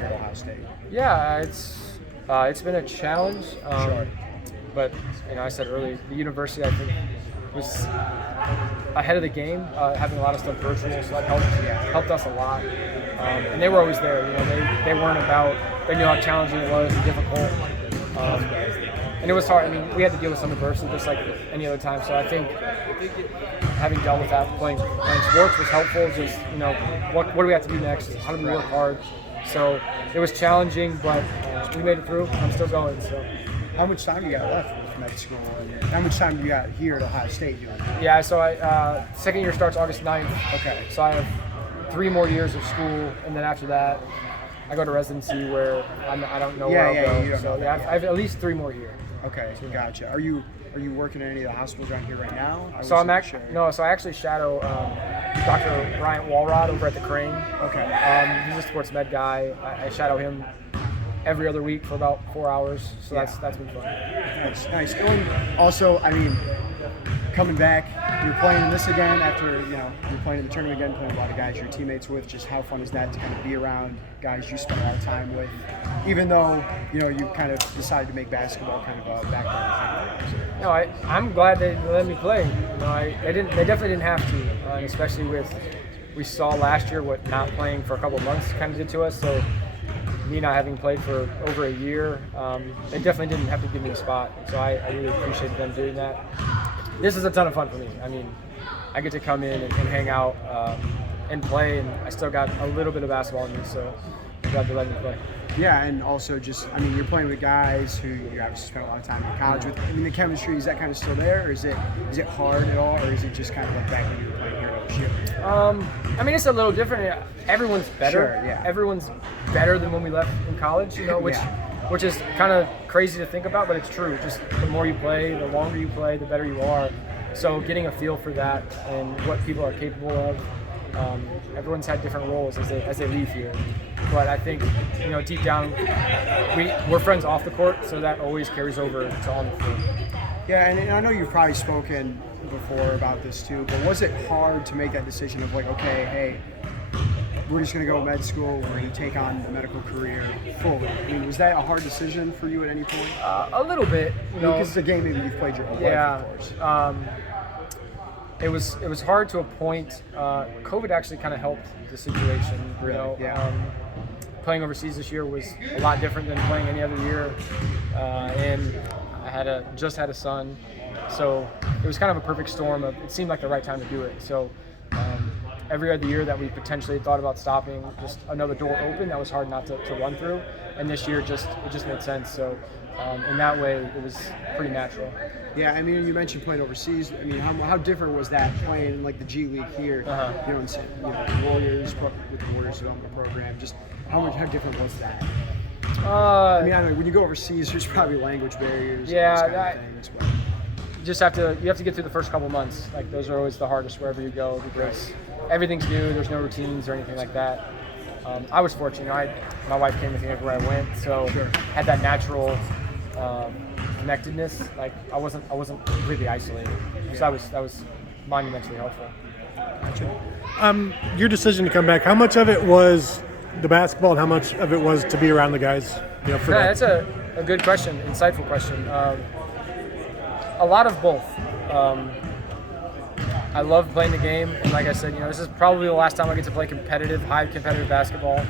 here at Ohio State? Yeah, it's been a challenge. Sure. But I said earlier, the university I think was ahead of the game, having a lot of stuff virtual, so that helped us a lot. And they were always there. They weren't about. They knew how challenging it was and difficult. And it was hard. I mean, we had to deal with some adversity just like any other time. So I think having dealt with that, playing sports was helpful. Just what do we have to do next? How do we work hard? So it was challenging, but we made it through. I'm still going. So. How much time you got left with med school? And how much time you got here at Ohio State doing that? Yeah, so second year starts August 9th. Okay. So I have 3 more years of school, and then after that, I go to residency where I don't know where I'll go. So I have at least 3 more here. Okay, gotcha. Are you working at any of the hospitals around here right now? So I actually shadow Dr. Bryant Walrod over at the Crane. Okay. He's a sports med guy. I shadow him every other week for about 4 hours. So that's been fun. Nice. Also, I mean, coming back, you're playing in this again after you're playing in the tournament again, playing a lot of guys you're teammates with. Just how fun is that to kind of be around guys you spend a lot of time with, even though you kind of decided to make basketball kind of a background thing? No, I'm glad they let me play. They definitely didn't have to, and especially we saw last year what not playing for a couple of months kind of did to us. So me not having played for over a year, they definitely didn't have to give me a spot. So I really appreciated them doing that. This is a ton of fun for me. I mean, I get to come in and hang out and play, and I still got a little bit of basketball in me, so I'm glad they let me play. Yeah, and also you're playing with guys who you obviously spent a lot of time in college with. I mean, the chemistry, is that kind of still there, or is it hard at all, or is it just kind of like back when you were playing here at OSU? I mean, it's a little different. Everyone's better. Sure, yeah. Everyone's better than when we left in college, which is kind of crazy to think about, but it's true. Just the more you play, the longer you play, the better you are. So getting a feel for that and what people are capable of. Everyone's had different roles as they leave here, but I think deep down we're friends off the court, so that always carries over to on the field. Yeah, and I know you've probably spoken before about this too, but was it hard to make that decision of like, okay, hey, we're just going to go to med school, we're going to take on the medical career fully? I mean, was that a hard decision for you at any point? A little bit, because it's a game maybe you've played your whole life, of course. It was hard to a point. COVID actually kind of helped the situation. Really? Yeah. Playing overseas this year was a lot different than playing any other year, and I just had a son, so it was kind of a perfect storm. It seemed like the right time to do it. So every other year that we potentially thought about stopping, just another door open that was hard not to run through, and this year it just made sense. So. In that way, it was pretty natural. Yeah, I mean, you mentioned playing overseas. I mean, how different was that playing in like the G League here? The Warriors with the Warriors development program. Just how different was that? I mean, when you go overseas, there's probably language barriers. Yeah, and those kind of things, but. You have to get through the first couple months. Like those are always the hardest wherever you go because everything's new. There's no routines or anything like that. I was fortunate. My wife came with me everywhere I went, so had that natural connectedness. Like I wasn't completely isolated. So that was monumentally helpful. Gotcha. Your decision to come back, how much of it was the basketball and how much of it was to be around the guys? That's a good question, insightful question. A lot of both. I love playing the game, and like I said, this is probably the last time I get to play high competitive basketball,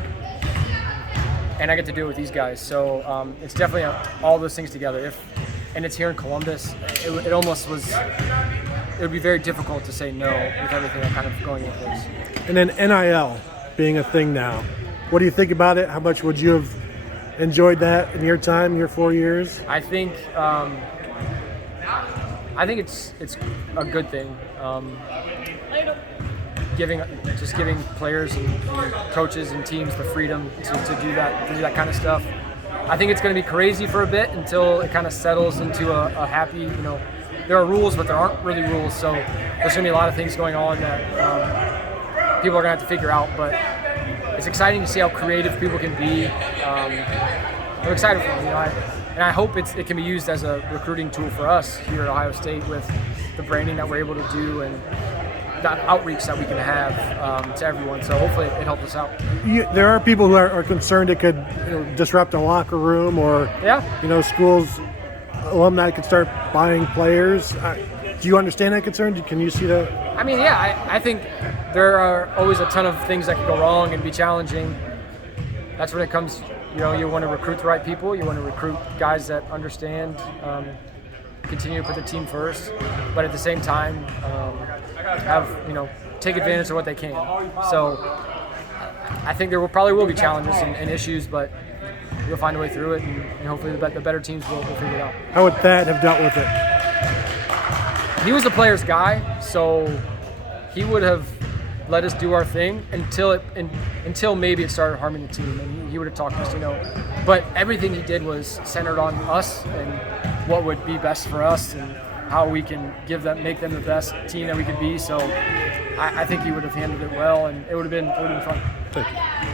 and I get to do it with these guys. So it's definitely all those things together. And it's here in Columbus. It almost was. It would be very difficult to say no with everything that kind of going into this. And then NIL being a thing now, what do you think about it? How much would you have enjoyed that in your time, your 4 years? I think it's a good thing. Giving players and coaches and teams the freedom to do that kind of stuff. I think it's going to be crazy for a bit until it kind of settles into a happy. There are rules, but there aren't really rules. So there's going to be a lot of things going on that people are going to have to figure out. But it's exciting to see how creative people can be. I'm excited for them. And I hope it can be used as a recruiting tool for us here at Ohio State with the branding that we're able to do. And the outreach that we can have to everyone. So hopefully it helps us out. There are people who are concerned it could disrupt a locker room, or schools alumni could start buying players. Do you understand that concern? Can you see that? I mean, yeah, I think there are always a ton of things that could go wrong and be challenging. That's when it comes, you want to recruit the right people. You want to recruit guys that understand, continue to put the team first, but at the same time, take advantage of what they can. So I think there probably will be challenges and issues, but we'll find a way through it, and hopefully the better teams will figure it out. How would Thad have dealt with it? He was the player's guy, so he would have let us do our thing until maybe it started harming the team, and he would have talked to us, But everything he did was centered on us and what would be best for us and how we can make them the best team that we could be. So I think he would have handled it well, and it would have been fun. Thank you.